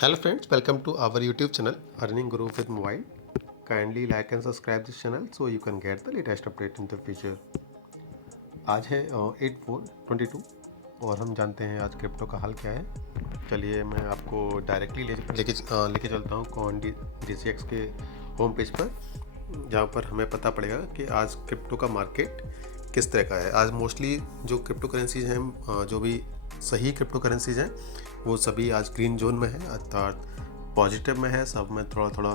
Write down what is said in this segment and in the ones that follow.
Hello friends, welcome to our YouTube channel Earning Grow with Mobile. Kindly like and subscribe this channel so you can get the latest update in the future. आज है 8/4/22 और हम जानते हैं आज crypto का हाल क्या है। चलिए मैं आपको डायरेक्टली लेके चलता हूँ कॉइन DCX के होम पेज पर, जहाँ पर हमें पता पड़ेगा कि आज क्रिप्टो का मार्केट किस तरह का है। आज मोस्टली जो क्रिप्टो करेंसीज हैं, जो भी सही क्रिप्टो करेंसीज हैं, वो सभी आज ग्रीन जोन में है, अर्थात पॉजिटिव में है। सब में थोड़ा थोड़ा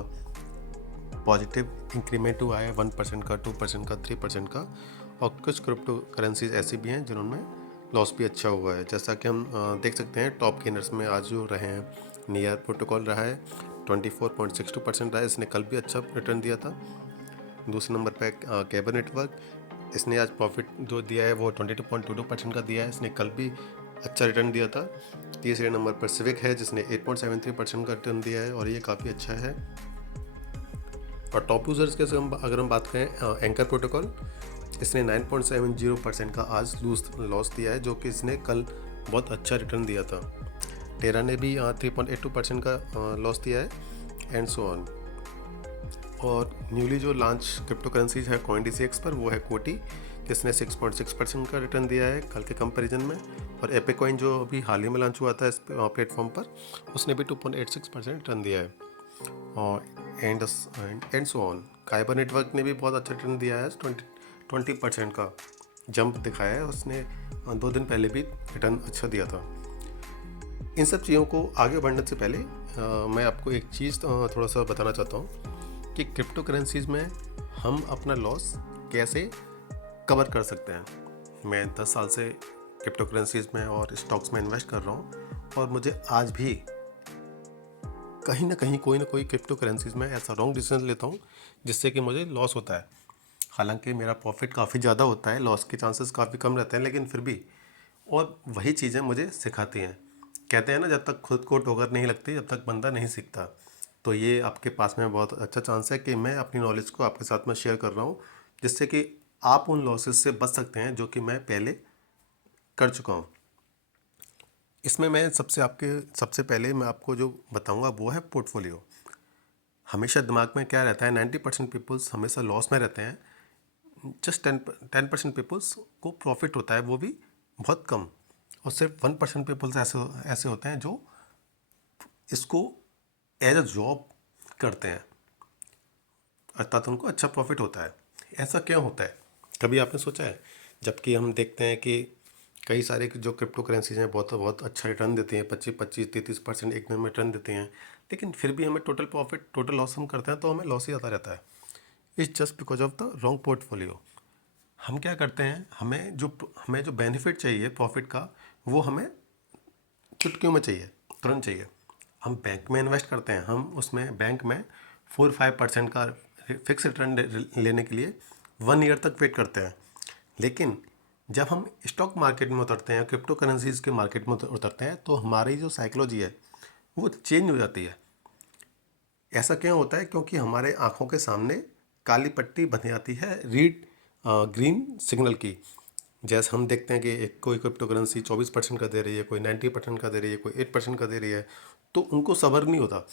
पॉजिटिव इंक्रीमेंट हुआ है, 1% का, 2% का, 3% का। और कुछ क्रिप्टो करेंसीज ऐसी भी हैं जिन्होंने लॉस भी अच्छा हुआ है। जैसा कि हम देख सकते हैं टॉप गेनर्स में आज जो रहे हैं, नियर प्रोटोकॉल रहा है 24.62% रहा है, इसने कल भी अच्छा रिटर्न दिया था। दूसरे नंबर पे केबर नेटवर्क, इसने आज प्रॉफिट जो दिया है वो 22.22% का दिया है, इसने कल भी अच्छा रिटर्न दिया था। तीसरे नंबर पर सिविक है जिसने 8.73% का रिटर्न दिया है और ये काफ़ी अच्छा है। और टॉप यूज़र्स के अगर हम बात करें, एंकर प्रोटोकॉल, इसने 9.70% का आज लॉस दिया है, जो कि इसने कल बहुत अच्छा रिटर्न दिया था। टेरा ने भी 3.82% का लॉस दिया है, एंड सो ऑन। और न्यूली जो लॉन्च क्रिप्टो करेंसीज है कॉइन DCX पर, वो है कोटी, जिसने 6.6% का रिटर्न दिया है कल के कंपैरिजन में। और एपिक कॉइन जो अभी हाल ही में लॉन्च हुआ था इस प्लेटफॉर्म पर, उसने भी 2.86% रिटर्न दिया है। और एंड सो ऑन। काइबर नेटवर्क ने भी बहुत अच्छा रिटर्न दिया है, 20% का जंप दिखाया है उसने। 2 दिन पहले भी रिटर्न अच्छा दिया था। इन सब चीज़ों को आगे बढ़ने से पहले मैं आपको एक चीज़ थोड़ा सा बताना चाहता हूँ कि क्रिप्टो करेंसीज में हम अपना लॉस कैसे कवर कर सकते हैं। मैं 10 साल से क्रिप्टो करेंसीज में और स्टॉक्स में इन्वेस्ट कर रहा हूँ, और मुझे आज भी कहीं ना कहीं कोई ना कोई क्रिप्टो करेंसीज में ऐसा रॉन्ग डिसीजन लेता हूँ जिससे कि मुझे लॉस होता है। हालांकि मेरा प्रॉफिट काफ़ी ज़्यादा होता है, लॉस के चांसेस काफ़ी कम रहते हैं, लेकिन फिर भी। और वही चीज़ें मुझे सिखाती हैं। कहते हैं ना, जब तक खुद को ठोकर नहीं लगती जब तक बंदा नहीं सीखता। तो ये आपके पास में बहुत अच्छा चांस है कि मैं अपनी नॉलेज को आपके साथ में शेयर कर रहा हूँ, जिससे कि आप उन लॉसेस से बच सकते हैं जो कि मैं पहले कर चुका हूँ। इसमें मैं सबसे पहले मैं आपको जो बताऊंगा वो है पोर्टफोलियो। हमेशा दिमाग में क्या रहता है, 90% पीपल्स हमेशा लॉस में रहते हैं, जस्ट 10% पीपल्स को प्रॉफिट होता है, वो भी बहुत कम। और सिर्फ 1% पीपल्स ऐसे ऐसे होते हैं जो इसको एज अ जॉब करते हैं, अर्थात उनको अच्छा प्रॉफिट होता है। ऐसा क्यों होता है, कभी आपने सोचा है? जबकि हम देखते हैं कि कई सारे जो क्रिप्टो करेंसीज हैं बहुत बहुत अच्छा रिटर्न देती हैं, 25-30% एक दिन में रिटर्न देते हैं, लेकिन फिर भी हमें टोटल लॉस हम करते हैं तो हमें लॉस ही आता रहता है। It's just because of the wrong portfolio. हम क्या करते हैं, हमें जो बेनिफिट चाहिए प्रॉफिट का, वो हमें चुटकियों में चाहिए, तुरंत चाहिए। हम बैंक में इन्वेस्ट करते हैं, हम उसमें बैंक में 4-5% का फिक्स रिटर्न लेने के लिए 1 ईयर तक वेट करते हैं। लेकिन जब हम स्टॉक मार्केट में उतरते हैं, क्रिप्टो करेंसीज के मार्केट में उतरते हैं, तो हमारी जो साइकोलॉजी है वो चेंज हो जाती है। ऐसा क्यों होता है? क्योंकि हमारे आंखों के सामने काली पट्टी बन जाती है रीड ग्रीन सिग्नल की। जैसे हम देखते हैं कि कोई क्रिप्टो करेंसी 24% का दे रही है, कोई 90% का दे रही है, कोई 8% का दे रही है, तो उनको सब्र नहीं होता।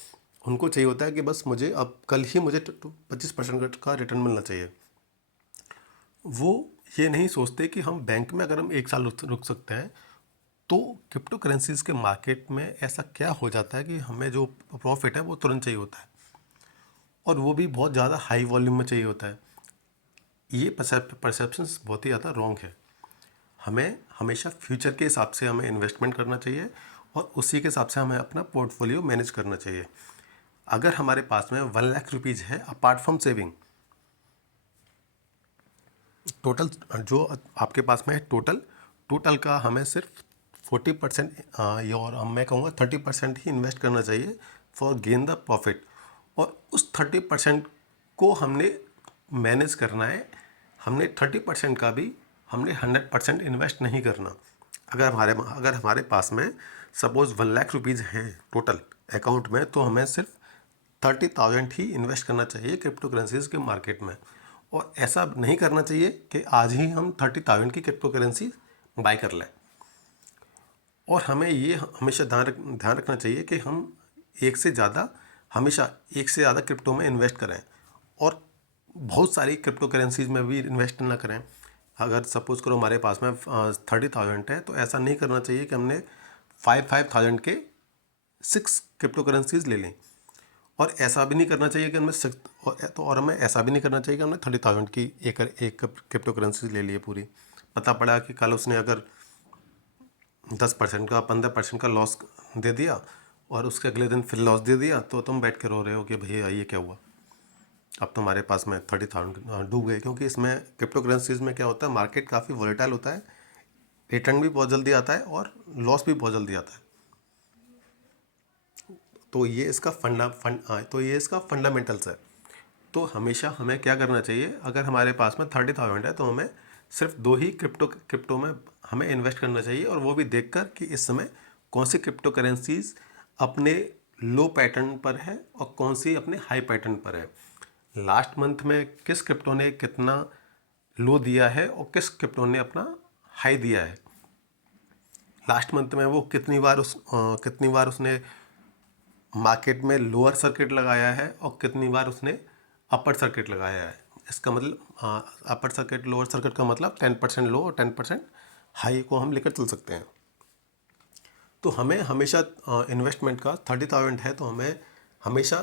उनको चाहिए होता है कि बस मुझे अब कल ही मुझे 25% का रिटर्न मिलना चाहिए। वो ये नहीं सोचते कि हम बैंक में अगर हम 1 साल रुक सकते हैं, तो क्रिप्टो करेंसीज के मार्केट में ऐसा क्या हो जाता है कि हमें जो प्रॉफिट है वो तुरंत चाहिए होता है, और वो भी बहुत ज़्यादा हाई वॉल्यूम में चाहिए होता है। ये परसेप्शंस बहुत ही ज़्यादा रॉन्ग है। हमें हमेशा फ्यूचर के हिसाब से हमें इन्वेस्टमेंट करना चाहिए, और उसी के हिसाब से हमें अपना पोर्टफोलियो मैनेज करना चाहिए। अगर हमारे पास में 1 लाख रुपीज़ है अपार्ट फ्रॉम सेविंग, टोटल जो आपके पास में है, टोटल का हमें सिर्फ 40%, ये, और मैं कहूँगा 30% ही इन्वेस्ट करना चाहिए फॉर गेन द प्रॉफिट। और उस 30% को हमने मैनेज करना है। हमने 30% का भी हमने 100% इन्वेस्ट नहीं करना। अगर हमारे पास में सपोज 1 लाख रुपीज़ हैं टोटल अकाउंट में, तो हमें सिर्फ 30,000 ही इन्वेस्ट करना चाहिए क्रिप्टो करेंसीज के मार्केट में। और ऐसा नहीं करना चाहिए कि आज ही हम 30,000 की क्रिप्टो करेंसी बाय कर लें। और हमें ये हमेशा ध्यान रखना चाहिए कि हम एक से ज़्यादा हमेशा एक से ज़्यादा क्रिप्टो में इन्वेस्ट करें और बहुत सारी क्रिप्टो करेंसीज में भी इन्वेस्ट ना करें। अगर सपोज़ करो हमारे पास में 30,000 है, तो ऐसा नहीं करना चाहिए कि हमने 5,000 के 6 क्रिप्टो करेंसीज ले लें, और ऐसा भी नहीं करना चाहिए कि हमने और हमें ऐसा भी नहीं करना चाहिए कि हमने 30,000 की एक क्रिप्टो करेंसी ले लिए पूरी। पता पड़ा कि कल उसने अगर 10% का 15% का लॉस दे दिया और उसके अगले दिन फिर लॉस दे दिया, तो तुम बैठ के रो रहे हो कि भैया ये क्या हुआ, अब तुम्हारे पास में 30,000 डूब गए। क्योंकि इसमें क्रिप्टो करेंसीज में क्या होता है, मार्केट काफ़ी वॉलेटाइल होता है, रिटर्न भी बहुत जल्दी आता है और लॉस भी बहुत जल्दी आता है। तो ये इसका तो ये इसका फंडामेंटल्स है। तो हमेशा हमें क्या करना चाहिए, अगर हमारे पास में 30,000 है, तो हमें सिर्फ 2 ही क्रिप्टो में हमें इन्वेस्ट करना चाहिए, और वो भी देखकर कि इस समय कौन सी क्रिप्टो करेंसीज अपने लो पैटर्न पर है और कौन सी अपने हाई पैटर्न पर है। लास्ट मंथ में किस क्रिप्टो ने कितना लो दिया है और किस क्रिप्टो ने अपना हाई दिया है। लास्ट मंथ में वो कितनी बार उसने मार्केट में लोअर सर्किट लगाया है और कितनी बार उसने अपर सर्किट लगाया है। इसका मतलब अपर सर्किट लोअर सर्किट का मतलब 10% लो और 10% हाई को हम लेकर चल सकते हैं। तो हमें हमेशा इन्वेस्टमेंट का 30,000 है, तो हमें हमेशा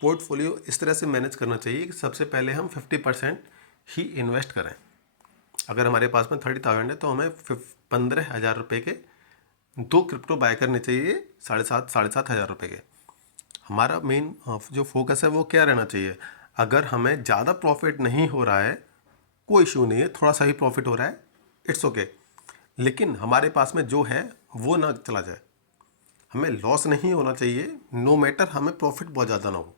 पोर्टफोलियो इस तरह से मैनेज करना चाहिए कि सबसे पहले हम 50% ही इन्वेस्ट करें। अगर हमारे पास में 30,000 है, तो हमें 15,000 रुपये के 2 क्रिप्टो बाय करने चाहिए, साढ़े सात हज़ार रुपये के। हमारा मेन जो फोकस है वो क्या रहना चाहिए, अगर हमें ज़्यादा प्रॉफिट नहीं हो रहा है कोई इशू नहीं है, थोड़ा सा ही प्रॉफिट हो रहा है, इट्स ओके, लेकिन हमारे पास में जो है वो ना चला जाए। हमें लॉस नहीं होना चाहिए, नो मैटर हमें प्रॉफिट बहुत ज़्यादा ना हो।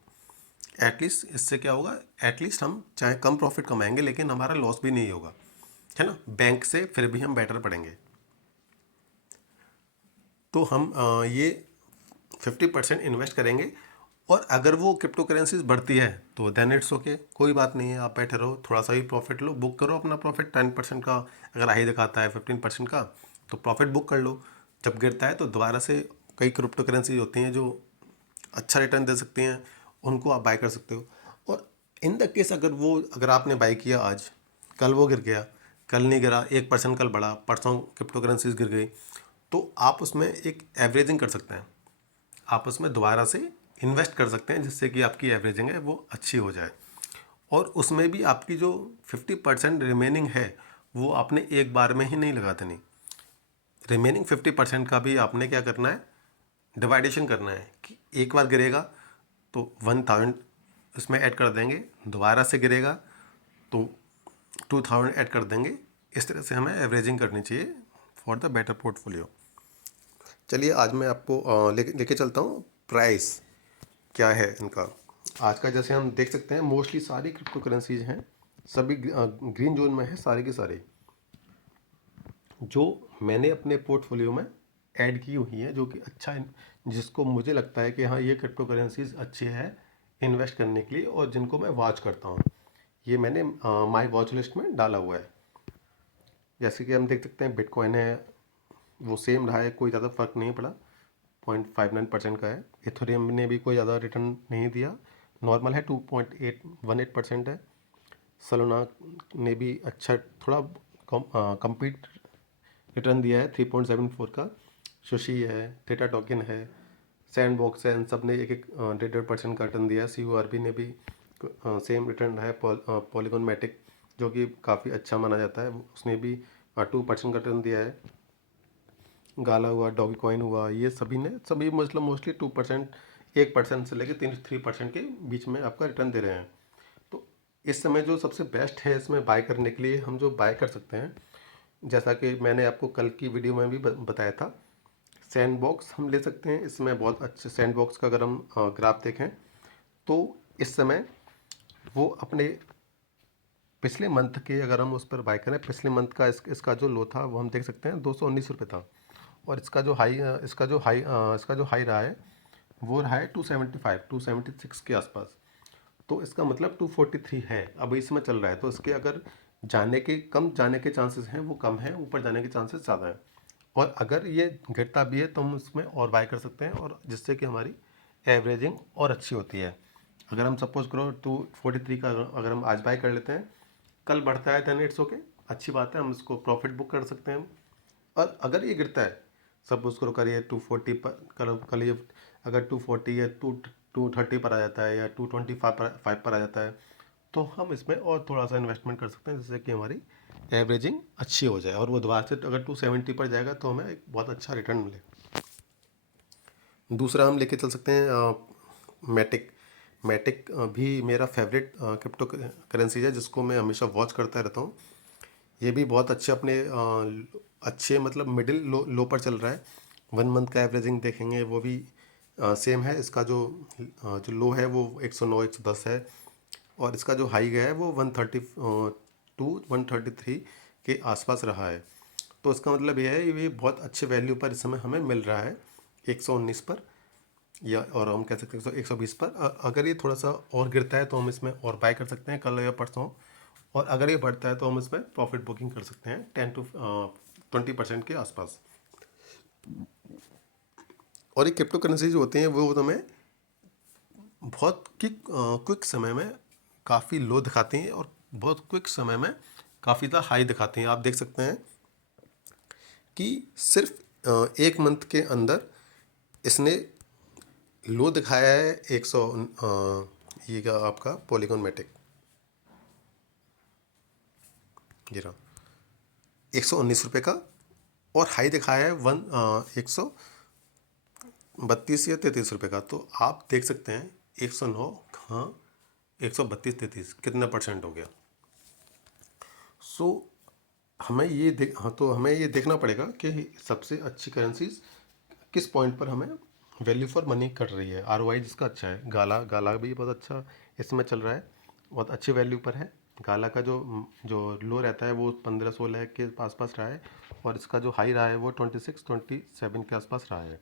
एटलीस्ट इससे क्या होगा, एटलीस्ट हम चाहे कम प्रॉफिट कमाएंगे लेकिन हमारा लॉस भी नहीं होगा, है ना। बैंक से फिर भी हम बेटर पड़ेंगे। तो हम ये 50% इन्वेस्ट करेंगे, और अगर वो क्रिप्टो करेंसीज बढ़ती है तो देन इट्स ओके, कोई बात नहीं है, आप बैठे रहो, थोड़ा सा ही प्रॉफिट लो, बुक करो अपना प्रॉफिट 10% का। अगर हाई दिखाता है 15% का, तो प्रॉफिट बुक कर लो। जब गिरता है तो दोबारा से कई क्रिप्टो करेंसीज होती हैं जो अच्छा रिटर्न दे सकती हैं, उनको आप बाय कर सकते हो। और इन द केस अगर आपने बाय किया आज, कल वो गिर गया, कल नहीं गिरा, 1% कल बढ़ा, परसों क्रिप्टो करेंसीज गिर गई, तो आप उसमें एक एवरेजिंग कर सकते हैं, आप उसमें दोबारा से इन्वेस्ट कर सकते हैं, जिससे कि आपकी एवरेजिंग है वो अच्छी हो जाए। और उसमें भी आपकी जो 50% रिमेनिंग है वो आपने एक बार में ही नहीं लगा देनी। रिमेनिंग 50% का भी आपने क्या करना है, डिवाइडेशन करना है कि एक बार गिरेगा तो 1,000 इसमें ऐड कर देंगे, दोबारा से गिरेगा तो 2,000 ऐड कर देंगे। इस तरह से हमें एवरेजिंग करनी चाहिए फॉर द बेटर पोर्टफोलियो। चलिए आज मैं आपको लेके चलता हूँ प्राइस क्या है इनका। आज का जैसे हम देख सकते हैं, मोस्टली सारी क्रिप्टो करेंसीज हैं, सभी ग्रीन जोन में है, सारे के सारे जो मैंने अपने पोर्टफोलियो में ऐड की हुई हैं, जो कि अच्छा जिसको मुझे लगता है कि हाँ ये क्रिप्टो करेंसीज अच्छे हैं इन्वेस्ट करने के लिए, और जिनको मैं वॉच करता हूँ, ये मैंने माई वॉच लिस्ट में डाला हुआ है। जैसे कि हम देख सकते हैं बिटकॉइन है, वो सेम रहा है, कोई ज़्यादा फर्क नहीं पड़ा, 0.59% का है। इथेरियम ने भी कोई ज़्यादा रिटर्न नहीं दिया, नॉर्मल है, 2.818% है। सलोना ने भी अच्छा थोड़ा कम्पीट रिटर्न दिया है, 3.74 का। सुशी है, थीटा टोकन है, सैंड बॉक्स है, इन सब ने एक एक 1.5% का रिटर्न दिया है। CORB ने भी सेम रिटर्न है। पॉलीगॉन मैटिक जो कि काफ़ी अच्छा माना जाता है, उसने भी 2% का रिटर्न दिया है। गाला हुआ, डॉगी कॉइन हुआ, ये सभी मतलब मोस्टली 2%, 1% से लेकर 3% के बीच में आपका रिटर्न दे रहे हैं। तो इस समय जो सबसे बेस्ट है इसमें बाय करने के लिए, हम जो बाय कर सकते हैं, जैसा कि मैंने आपको कल की वीडियो में भी बताया था, सैंड बॉक्स हम ले सकते हैं। इसमें बहुत अच्छे सैंड बॉक्स का अगर हम ग्राफ देखें तो इस समय वो अपने पिछले मंथ के, अगर हम उस पर बाय करें, पिछले मंथ का इसका जो लो था वो हम देख सकते हैं 219 रुपये था, और इसका जो हाई रहा है वो रहा है 276 के आसपास। तो इसका मतलब 243 है अब इसमें चल रहा है, तो इसके अगर कम जाने के चांसेस हैं वो कम है, ऊपर जाने के चांसेस ज़्यादा है। और अगर ये गिरता भी है तो हम उसमें और बाय कर सकते हैं, और जिससे कि हमारी एवरेजिंग और अच्छी होती है। अगर हम सपोज करो 243 का अगर हम आज बाय कर लेते हैं, कल बढ़ता है देन इट्स ओके, अच्छी बात है, हम इसको प्रॉफिट बुक कर सकते हैं। और अगर ये गिरता है, सपोज करो करिए 240 पर, कल ये अगर 240 या 230 पर आ जाता है या 225 पर आ जाता है, तो हम इसमें और थोड़ा सा इन्वेस्टमेंट कर सकते हैं, जिससे कि हमारी एवरेजिंग अच्छी हो जाए, और वो दोबारा से अगर 270 पर जाएगा तो हमें एक बहुत अच्छा रिटर्न मिले। दूसरा हम लेके चल सकते हैं मैटिक। मैटिक भी मेरा फेवरेट क्रिप्टो करेंसी है, जिसको मैं हमेशा वॉच करता रहता हूँ। ये भी बहुत अच्छे अपने अच्छे मतलब मिडिल लो पर चल रहा है। 1 मंथ का एवरेजिंग देखेंगे वो भी सेम है। इसका जो लो है वो 109 110 है, और इसका जो हाई गया है वो 132 133 के आसपास रहा है। तो इसका मतलब ये है ये बहुत अच्छे वैल्यू पर इस समय हमें मिल रहा है, 119 पर, या और हम कह सकते हैं 120 पर। अगर ये थोड़ा सा और गिरता है तो हम इसमें और बाय कर सकते हैं कल या परसों, और अगर ये बढ़ता है तो हम इसमें प्रॉफिट बुकिंग कर सकते हैं 10 to 20% के आसपास। और ये क्रिप्टो करेंसी जो होती हैं वो हमें बहुत क्विक समय में काफ़ी लो दिखाती हैं, और बहुत क्विक समय में काफ़ी ज़्यादा हाई दिखाती हैं। आप देख सकते हैं कि सिर्फ 1 मंथ के अंदर इसने लो दिखाया है 100, ये का आपका पॉलीगॉन मैटिक, जी रहा 119 रुपये का, और हाई दिखाया है 132 या 33 रुपये का। तो आप देख सकते हैं 109, हाँ 132 33 कितना परसेंट हो गया। सो हमें ये देखना पड़ेगा कि सबसे अच्छी करेंसीज किस पॉइंट पर हमें वैल्यू फॉर मनी कर रही है, आरओआई जिसका अच्छा है। गाला भी बहुत अच्छा इसमें चल रहा है, बहुत अच्छी वैल्यू पर है। गाला का जो जो लो रहता है वो 15-16 के आसपास रहा है, और इसका जो हाई रहा है वो 26-27 के आसपास रहा है।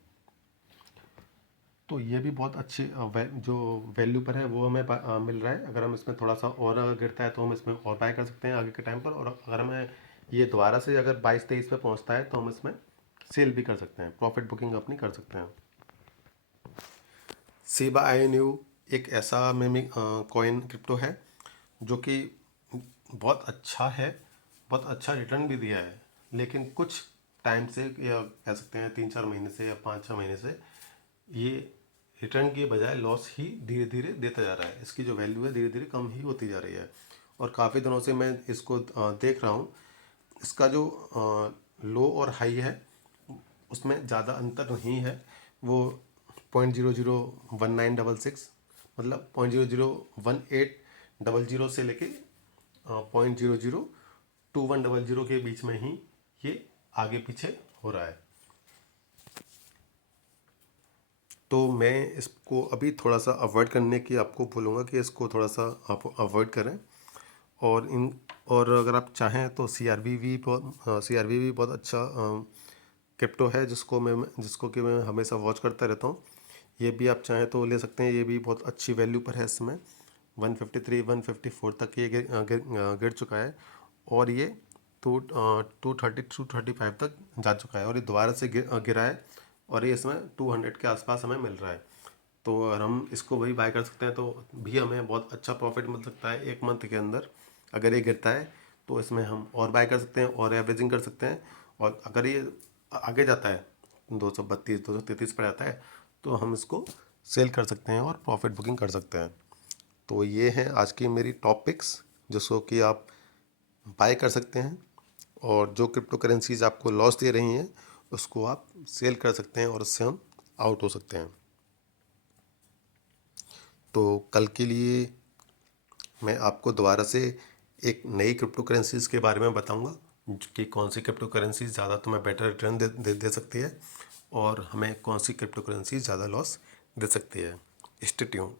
तो ये भी बहुत अच्छी जो वैल्यू पर है वो हमें मिल रहा है। अगर हम इसमें थोड़ा सा और अगर गिरता है तो हम इसमें और बाय कर सकते हैं आगे के टाइम पर, और अगर हमें ये दोबारा से अगर 22-23 पे पहुंचता है तो हम इसमें सेल भी कर सकते हैं, प्रॉफिट बुकिंग अपनी कर सकते हैं। सीबा आईएनयू एक ऐसा मेमिक कॉइन क्रिप्टो है जो कि बहुत अच्छा है, बहुत अच्छा रिटर्न भी दिया है, लेकिन कुछ टाइम से, या कह सकते हैं 3-4 महीने से या 5-6 महीने से, ये रिटर्न की बजाय लॉस ही धीरे धीरे देता जा रहा है। इसकी जो वैल्यू है धीरे धीरे कम ही होती जा रही है, और काफ़ी दिनों से मैं इसको देख रहा हूँ। इसका जो लो और हाई है उसमें ज़्यादा अंतर नहीं है। वो 0.001966, मतलब 0.001800 से लेके 0.002100 के बीच में ही ये आगे पीछे हो रहा है। तो मैं इसको अभी थोड़ा सा अवॉइड करने की आपको बोलूँगा कि इसको थोड़ा सा आप अवॉइड करें। और अगर आप चाहें तो CRV भी बहुत अच्छा क्रिप्टो है, जिसको कि मैं हमेशा वॉच करता रहता हूँ। ये भी आप चाहें तो ले सकते हैं, ये भी बहुत अच्छी वैल्यू पर है। इसमें 153-154 तक ये गिर चुका है, और ये 230-235 तक जा चुका है, और ये दोबारा से गिरा है, और ये इसमें 200 के आसपास हमें मिल रहा है। तो अगर हम इसको वही बाय कर सकते हैं तो भी हमें बहुत अच्छा प्रॉफिट मिल सकता है 1 मंथ के अंदर। अगर ये गिरता है तो इसमें हम और बाय कर सकते हैं और एवरेजिंग कर सकते हैं, और अगर ये आगे जाता है 232 233 पर जाता है तो हम इसको सेल कर सकते हैं और प्रॉफिट बुकिंग कर सकते हैं। तो ये हैं आज की मेरी टॉपिक्स, जिसको कि आप बाय कर सकते हैं, और जो क्रिप्टो करेंसीज आपको लॉस दे रही हैं उसको आप सेल कर सकते हैं, और उससे हम आउट हो सकते हैं। तो कल के लिए मैं आपको दोबारा से एक नई क्रिप्टो करेंसीज के बारे में बताऊंगा कि कौन सी क्रिप्टो करेंसीज ज़्यादा तुम्हें बेटर रिटर्न दे सकती है, और हमें कौन सी क्रिप्टो करेंसी ज़्यादा लॉस दे सकती है। Stay tuned.